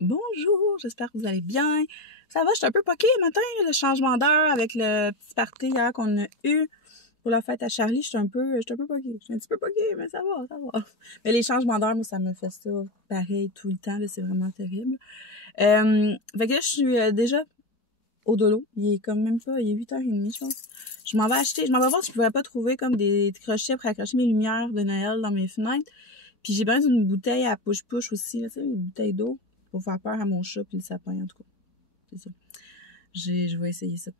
Bonjour, j'espère que vous allez bien. Ça va, je suis un peu poquée le matin, le changement d'heure avec le petit party hier qu'on a eu pour la fête à Charlie. Je suis un peu poquée. Je suis un petit peu poquée, mais ça va. Mais les changements d'heure, moi, ça me fait ça pareil tout le temps, là, c'est vraiment terrible. Fait que là, je suis déjà au dolo. Il est comme même pas, il est 8h30, je pense. Je m'en vais voir si je pourrais pas trouver comme des crochets pour accrocher mes lumières de Noël dans mes fenêtres. Puis j'ai besoin d'une bouteille à push-push aussi, là, tu sais, une bouteille d'eau pour faire peur à mon chat puis le sapin, en tout cas. C'est ça. Je vais essayer ça.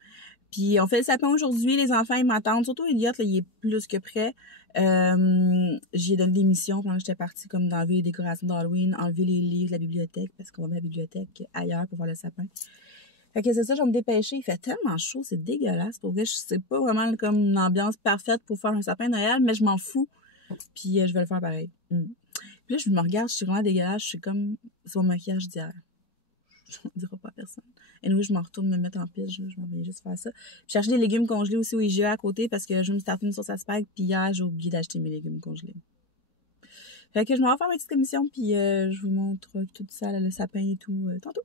Puis on fait le sapin aujourd'hui, les enfants, ils m'attendent. Surtout Elliot, là, il est plus que prêt. J'ai donné des missions pendant que j'étais partie, comme d'enlever les décorations d'Halloween, enlever les livres de la bibliothèque, parce qu'on va mettre la bibliothèque ailleurs pour voir le sapin. Fait que c'est ça, je vais me dépêcher. Il fait tellement chaud, c'est dégueulasse. Pour vrai, c'est pas vraiment comme une ambiance parfaite pour faire un sapin de Noël, mais je m'en fous. Puis je vais le faire pareil. Puis là, je me regarde, je suis vraiment dégueulasse. Je suis comme sur mon maquillage d'hier. Je ne dirai pas à personne. Et oui, je m'en retourne me mettre en pige. Je m'en vais juste faire ça. Puis j'ai acheté des légumes congelés aussi au IGA à côté parce que je me starter une sauce à spag. Puis hier, j'ai oublié d'acheter mes légumes congelés. Fait que je m'en vais faire ma petite émission. Puis je vous montre tout ça, là, le sapin et tout, tantôt.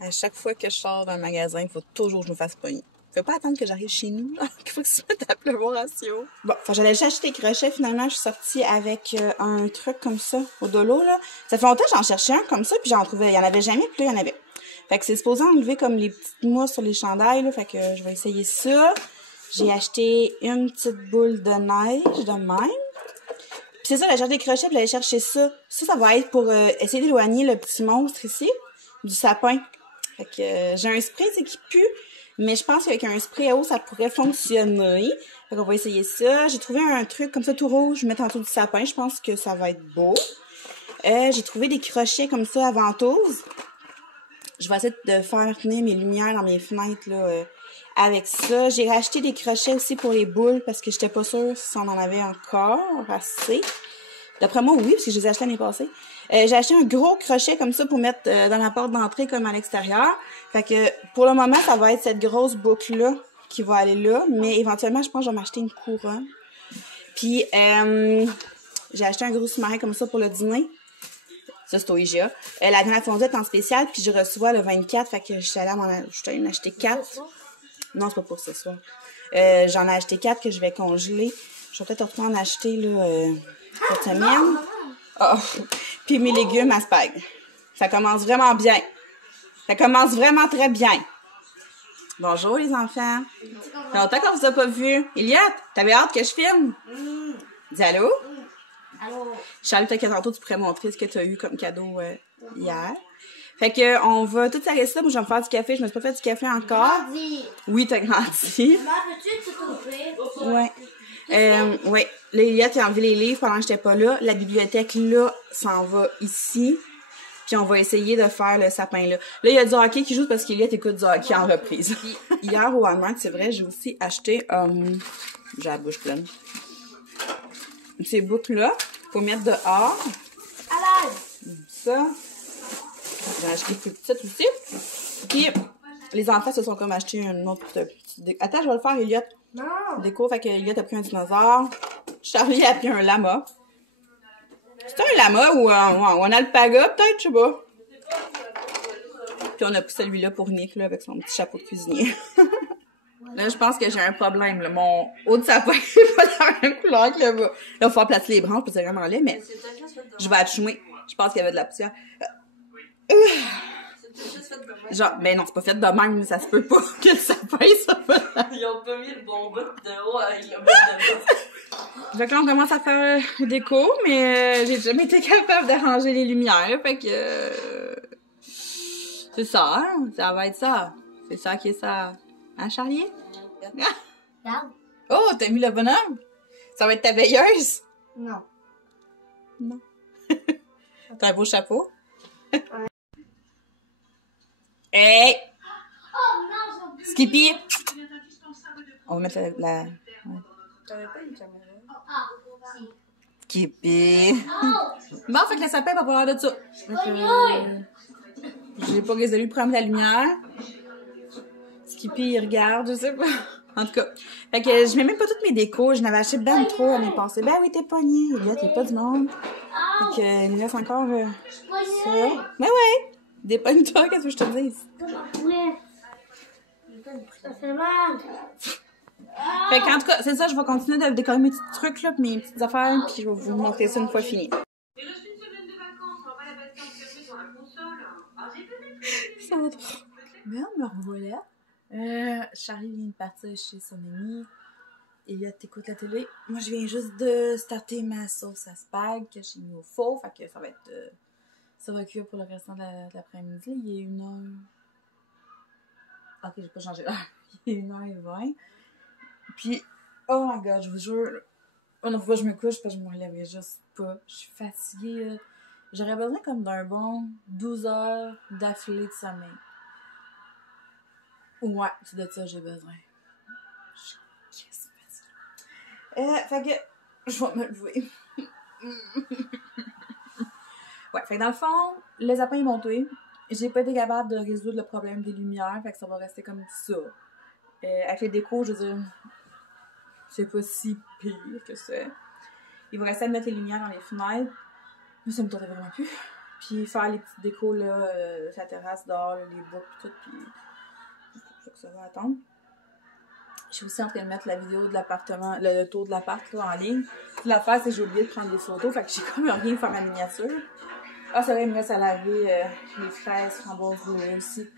À chaque fois que je sors d'un magasin, il faut toujours que je me fasse pogner. Faut pas attendre que j'arrive chez nous, là, qu'il faut que se mette à pleuvoir ratio. Bon, j'allais juste acheter des crochets. Finalement, je suis sortie avec un truc comme ça, au dolo, là. Ça fait longtemps que j'en cherchais un comme ça, puis j'en trouvais. Il y en avait jamais, puis là, il y en avait. Fait que c'est supposé enlever comme les petites mousses sur les chandails, là. Fait que je vais essayer ça. J'ai acheté une petite boule de neige, de même. Puis c'est ça, j'allais chercher des crochets, puis j'allais chercher ça. Ça va être pour essayer d'éloigner le petit monstre ici, du sapin. Fait que j'ai un spray, tu sais, qui pue. Mais je pense qu'avec un spray à eau, ça pourrait fonctionner. Fait qu'on va essayer ça. J'ai trouvé un truc comme ça tout rouge, je vais mettre en dessous du sapin. Je pense que ça va être beau. J'ai trouvé des crochets comme ça à ventouse. Je vais essayer de faire tenir mes lumières dans mes fenêtres là, avec ça. J'ai racheté des crochets aussi pour les boules parce que j'étais pas sûre si on en avait encore assez. D'après moi, oui, parce que je les ai achetés l'année passée. J'ai acheté un gros crochet comme ça pour mettre dans la porte d'entrée comme à l'extérieur. Fait que pour le moment, ça va être cette grosse boucle-là qui va aller là. Mais éventuellement, je pense que je vais m'acheter une couronne. Puis, j'ai acheté un gros sous-marin comme ça pour le dîner. Ça, c'est au IGA. La dernière fondette en spécial, puis je reçois le 24. Fait que je suis allée m'en acheter 4. Non, c'est pas pour ce soir. J'en ai acheté 4 que je vais congeler. Je vais peut-être retourner en acheter là, cette semaine. Oh. Puis mes légumes à spag. Ça commence vraiment bien. Ça commence vraiment très bien. Bonjour les enfants. Ça fait longtemps qu'on vous a pas vu. Elliot, t'avais hâte que je filme? Dis allô? Allô? Charlie, peut-être que tantôt tu pourrais montrer ce que tu as eu comme cadeau hier. Fait que on va tout s'arrêter là. Moi, je vais me faire du café. Je me suis pas fait du café encore. Grandi. Oui, t'as grandi. Maman, peux-tu te couper? Ouais. Ouais. Là, Elliot a enlevé les livres pendant que j'étais pas là. La bibliothèque, là, s'en va ici. Puis on va essayer de faire le sapin, là. Là, il y a du hockey qui joue parce qu'Elliot écoute du hockey en reprise. Puis, hier, au Walmart, c'est vrai, j'ai aussi acheté, j'ai la bouche pleine. Ces boucles-là, faut mettre dehors. À l'aise! Ça. J'ai acheté plus petite aussi. Puis, les enfants se sont comme acheté une autre petite déco. Attends, je vais le faire, Elliot. Non! Déco, fait que Elliot a pris un dinosaure. Charlie a pris un lama. C'est un lama ou un alpaga, peut-être, je sais pas. Puis on a pris celui-là pour Nick, là, avec son petit chapeau de cuisinier. Là, je pense que j'ai un problème, là. Mon haut de sapin est pas dans la même couleur que le bas. Là, il va falloir placer les branches, parce que c'est vraiment laid, mais je vais atchoumer. Je pense qu'il y avait de la poussière. Genre, ben non, c'est pas fait de même, ça se peut pas que le sapin, ça va. Ils ont pas mis le bon bout de haut avec le bout de bas. Fait que là, on commence à faire déco, mais j'ai jamais été capable d'arranger les lumières, fait que c'est ça, hein? Ça va être ça. C'est ça qui est ça. Hein, Charlie? Regarde. Oh, t'as mis le bonhomme? Ça va être ta veilleuse? Non. Non. T'as un beau chapeau? Ouais. Hey! Oh non, j'ai Skippy! On va mettre la... Ouais. T'avais pas une caméra? Ah, si. Skippy! Oh! Bon, fait que le sapin va pas l'air de ça. J'ai pas résolu de prendre la lumière. Skippy, il regarde, je sais pas. En tout cas, fait que je mets même pas toutes mes décos. Je n'avais acheté ben trop l'année passée. Ben oui, t'es pogné. Là, t'es pas du monde. Fait que, il me reste encore ça. Ben ouais. Dépogne-toi, qu'est-ce que je te dis? Ça fait mal. Fait qu'en tout cas, c'est ça, je vais continuer de décorer mes petits trucs, là, mes petites affaires, puis je vais vous montrer ça une fois fini. Il reste une semaine de vacances, on va pas la passer enfermée sur la console. Ah, j'ai peut-être. Ça va trop. Merde, me revoilà. Charlie vient de partir chez son ami. Elliot t'écoute la télé. Moi, je viens juste de starter ma sauce à spag que j'ai mis au four. Fait que ça va être... ça va cuire pour le restant de l'après-midi. Il est 1h... Ok, j'ai pas changé l'heure. Il est 1h20. Puis, oh my god, je vous jure... Une fois je me couche parce que je me relèverai juste pas. Je suis fatiguée, là. J'aurais besoin comme d'un bon 12 heures d'affilée de sommeil. Ouais, c'est de ça que j'ai besoin. Je suis fatiguée. Fait que je vais me lever. Ouais, fait que dans le fond, les appareils est monté. J'ai pas été capable de résoudre le problème des lumières, fait que ça va rester comme ça. Avec les décos, je veux dire, c'est pas si pire que ça. Il va rester à mettre les lumières dans les fenêtres. Mais ça me tentait vraiment plus. Puis faire les petites décos, là, la terrasse dehors, là, les boucles, tout, puis je sais que ça va attendre. Je suis aussi en train de mettre la vidéo de l'appartement, le tour de l'appart, là, en ligne. Puis l'affaire, c'est que j'ai oublié de prendre des photos, fait que j'ai comme rien faire ma miniature. Ah, ça va, il me reste à laver les fraises, framboises brûlées aussi,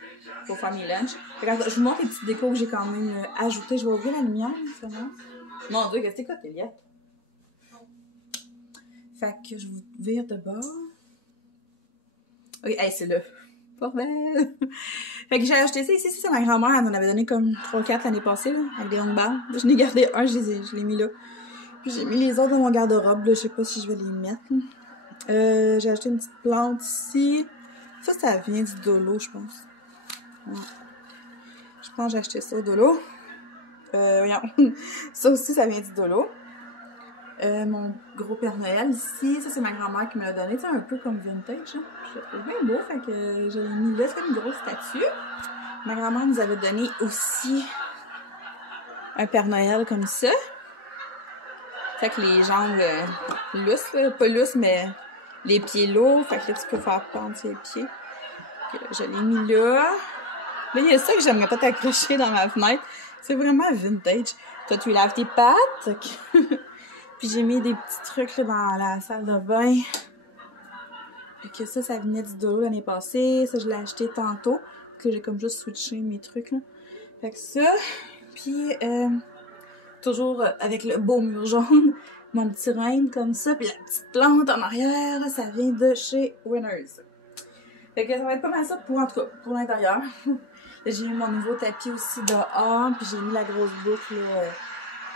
pour faire mes lunchs. Fait que, je vous montre les petites décos que j'ai quand même ajoutées. Je vais ouvrir la lumière, finalement. Mon Dieu, qu'est-ce que c'est quoi, Eliott? Fait que je vous vire de bord. Ok, hey, c'est le bordel! Fait que j'ai acheté ça ici, c'est ma grand-mère, elle m'en avait donné comme 3-4 l'année passée, là, avec des longues balles. Je n'ai gardé un, je l'ai mis là. Puis j'ai mis les autres dans mon garde-robe, là, je sais pas si je vais les mettre. J'ai acheté une petite plante ici. Ça vient du Dolo, je pense. Ouais. Je pense que j'ai acheté ça au Dolo. Voyons. Ça aussi, ça vient du Dolo. Mon gros Père Noël ici, ça c'est ma grand-mère qui me l'a donné, tu sais, un peu comme vintage, hein. Je le trouve bien beau, fait que je l'ai mis là, c'est comme une grosse statue. Ma grand-mère nous avait donné aussi un Père Noël comme ça. Fait que les jambes lousses, là, pas lousses, mais les pieds lourds, fait que là tu peux faire pendre ses pieds. Je l'ai mis là. Là, il y a ça que j'aimerais pas t'accrocher dans ma fenêtre. C'est vraiment vintage. Toi, tu laves tes pattes. Puis j'ai mis des petits trucs là, dans la salle de bain. Fait que ça venait du Dolo l'année passée. Ça, je l'ai acheté tantôt. Que j'ai comme juste switché mes trucs, là. Fait que ça. Puis, toujours avec le beau mur jaune. Mon petit reine comme ça. Puis la petite plante en arrière. Ça vient de chez Winners. Fait que ça va être pas mal ça pour, en tout cas, pour l'intérieur. J'ai mis mon nouveau tapis aussi dehors. Puis j'ai mis la grosse boucle là,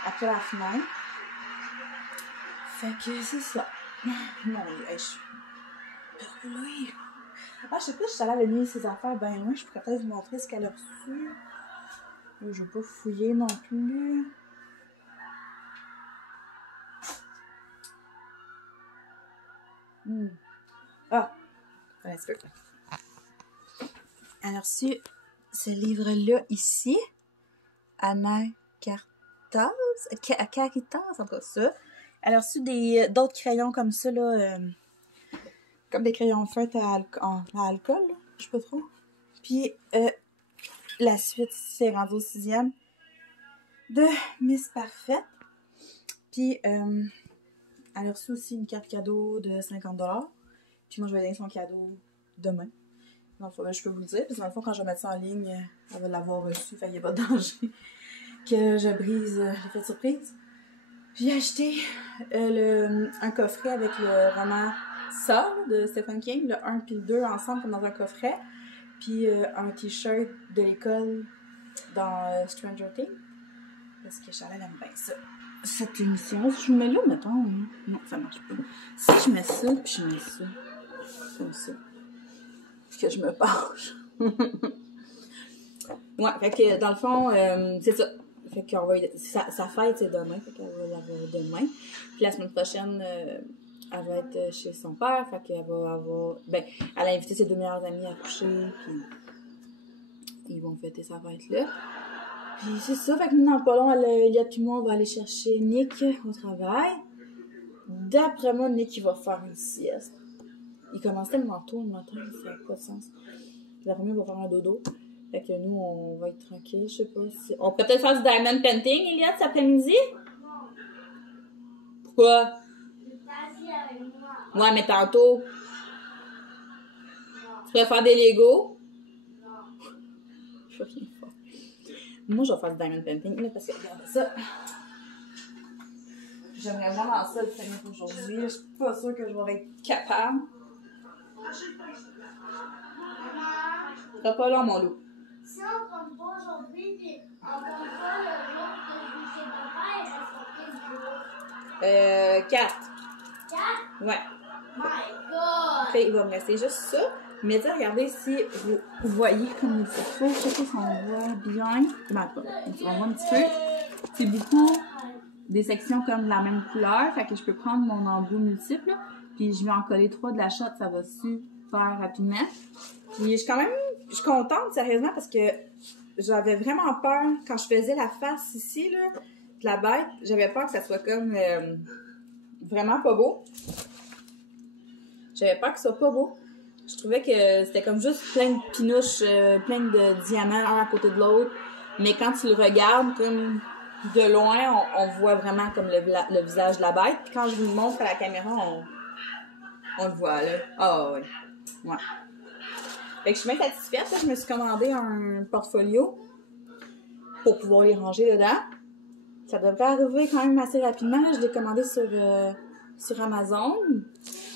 après la fenêtre. Fait que c'est ça. Mon Dieu, je suis brûlée. Ah, je sais pas si je allée venir ses affaires ben loin. Je pourrais peut-être vous montrer ce qu'elle a reçu. Je vais pas fouiller non plus. Ah, un petit peu. Elle a reçu ce livre-là ici. Anna Caritas, en tout cas ça. Elle a reçu d'autres crayons comme ça, là. Comme des crayons feutres à alcool, là. Je sais pas trop. Puis, la suite, c'est rendu au 6e de Miss Parfaite. Puis, elle a reçu aussi une carte cadeau de 50$. Puis moi, je vais donner son cadeau demain. Donc, je peux vous le dire. Parce que dans le fond, quand je vais mettre ça en ligne, elle va l'avoir reçu. Fait qu'il n'y a pas de danger que je brise l'effet de surprise. J'ai acheté un coffret avec le roman Ça de Stephen King, le 1 puis le 2 ensemble comme dans un coffret. Puis un t-shirt de l'école dans Stranger Things. Parce que Charlotte aime bien ça. Cette émission, si je me mets là, mettons. Non, ça marche pas. Si je mets ça, puis je mets ça. Comme ça. Puis que je me penche. Ouais, fait que dans le fond, c'est ça. Fait qu'on va. Sa fête, c'est demain. Fait qu'elle va l'avoir demain. Puis la semaine prochaine, elle va être chez son père. Fait qu'elle va avoir. Ben, elle a invité ses 2 meilleures amies à coucher. Puis ils vont fêter sa fête là. Puis c'est ça, fait que nous, dans le pas long, Elliot et moi, on va aller chercher Nick au travail. D'après moi, Nick, il va faire une sieste. Il commence tellement tôt le matin, ça n'a pas de sens. D'après moi, il va faire un dodo. Fait que nous, on va être tranquille, je sais pas si... On pourrait peut-être faire du diamond painting, Elliot, cet après-midi? Non. Pourquoi? Tu t'assis avec moi. Ouais, mais tantôt, Non. tu pourrais faire des Legos? Non. Je sais rien faire. Moi, je vais faire du diamond painting, là, parce que, regarde ça. J'aimerais vraiment ça le finir aujourd'hui. Je suis pas sûre que je vais être capable. Ça sera pas long, mon loup. Si on compte pas aujourd'hui, puis on compte pas le jour que je vis chez papa, il restera quel jour? 4. 4? Ouais. My God! Fait, il va me rester juste ça. Mais tu sais, regardez si vous voyez comme il faut. Je sais pas si on voit bien. Ben, pas. On voit un petit peu. C'est beaucoup des sections comme de la même couleur. Fait que je peux prendre mon embout multiple. Puis je vais en coller 3 de la shot. Ça va super rapidement. Puis je suis contente, sérieusement, parce que j'avais vraiment peur quand je faisais la face ici, là, de la bête. J'avais peur que ça soit comme vraiment pas beau. J'avais peur que ce soit pas beau. Je trouvais que c'était comme juste plein de pinouches, plein de diamants, un à côté de l'autre. Mais quand tu le regardes, comme de loin, on voit vraiment comme le visage de la bête. Puis quand je vous le montre à la caméra, on le voit, là. Ah, ouais. Ouais. Fait que je suis bien satisfaite. Là, je me suis commandé un portfolio pour pouvoir les ranger dedans. Ça devrait arriver quand même assez rapidement. Là, je l'ai commandé sur Amazon.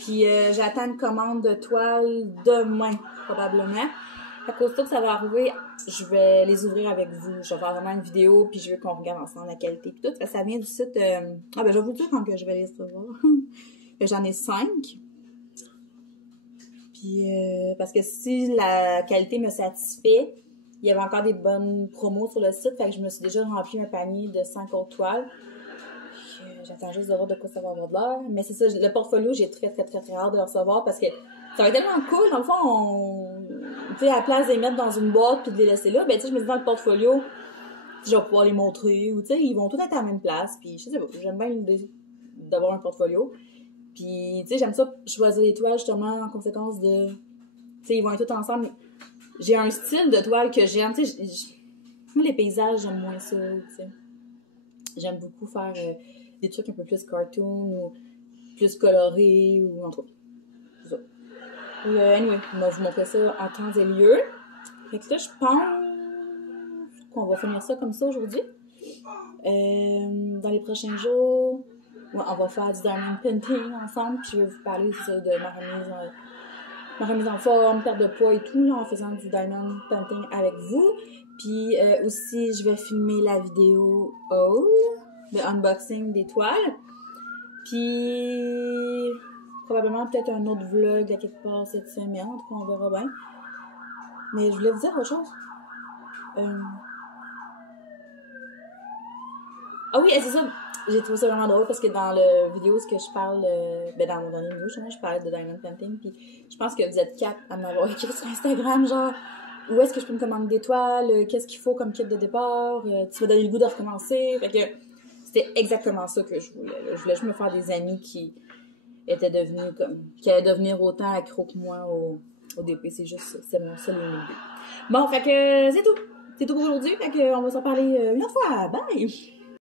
Puis j'attends une commande de toile demain, probablement. Fait qu'aussitôt que ça va arriver, je vais les ouvrir avec vous. Je vais faire vraiment une vidéo, puis je veux qu'on regarde ensemble la qualité et tout. Ça vient du site... je vais vous dire quand que je vais les recevoir. J'en ai 5. Puis, parce que si la qualité me satisfait, il y avait encore des bonnes promos sur le site. Fait que je me suis déjà rempli un panier de 5 autres toiles. J'attends juste de voir de quoi ça va avoir de l'air. Mais c'est ça, le portfolio, j'ai très hâte de le recevoir parce que ça va être tellement cool. Dans le fond, tu sais, à la place de les mettre dans une boîte puis de les laisser là, ben tu sais, je me dis dans le portfolio, je vais pouvoir les montrer ou tu sais, ils vont tous être à la même place. Puis je sais pas, j'aime bien l'idée d'avoir un portfolio. Puis, tu sais, j'aime ça choisir les toiles, justement, en conséquence de... Tu sais, ils vont être tous ensemble. J'ai un style de toile que j'aime, tu sais. Moi, les paysages, j'aime moins ça, tu sais. J'aime beaucoup faire des trucs un peu plus cartoon ou plus colorés ou en tout cas. C'est ça. Anyway, on va vous montrer ça en temps et lieu. Fait que là, je pense qu'on va finir ça comme ça aujourd'hui. Dans les prochains jours... Ouais, on va faire du diamond painting ensemble, puis je vais vous parler de ma remise en forme, perte de poids et tout, là, en faisant du diamond painting avec vous. Puis aussi, je vais filmer la vidéo haul, de unboxing des toiles. Puis probablement peut-être un autre vlog à quelque part cette semaine, en tout cas on verra bien. Mais je voulais vous dire autre chose. Ah oui, c'est ça. J'ai trouvé ça vraiment drôle parce que dans la vidéo, ce que je parle, dans mon dernier vidéo, je parlais de diamond painting, puis je pense que vous êtes 4 à m'avoir écrit sur Instagram, genre, où est-ce que je peux me commander des toiles, qu'est-ce qu'il faut comme kit de départ, tu vas donner le goût de recommencer. Fait que c'était exactement ça que je voulais. Là. Je voulais juste me faire des amis qui étaient devenus qui allaient devenir autant accros que moi au DP, c'est juste ça. C'est mon seul unique but. Bon, fait que c'est tout. C'est tout pour aujourd'hui, fait que on va s'en parler une autre fois. Bye!